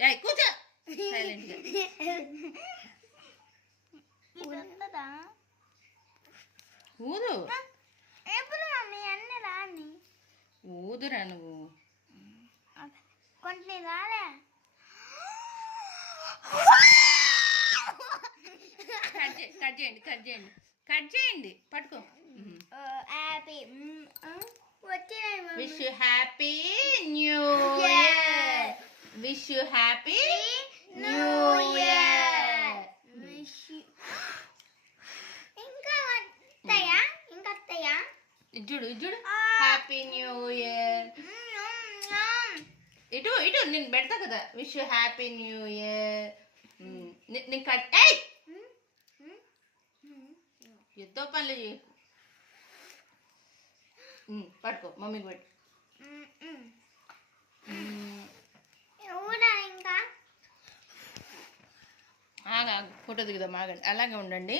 కూర్చో సైలెంట్గా. ఊదు ఎప్పుడు మమ్మీ అన్నీ రాని ఊదురా నువ్వు. కొన్ని రాలే. కట్ చేయండి పట్టుకో. Happy wish you happy new year. Wish you happy new year. ఇంకా వస్తాయా? ఇంకా వస్తాయా? ఇజ్జుడు హ్యాపీ న్యూ ఇయర్. ఇటు నేను పెడతా కదా. Wish you happy new year. నేను కట్ ఎంతో పనులు చేయకు. పట్టుకో మమ్మీకి పెట్టు. ఇంకా ఫోటో దిగుదాం ఆగండి. అలాగే ఉండండి.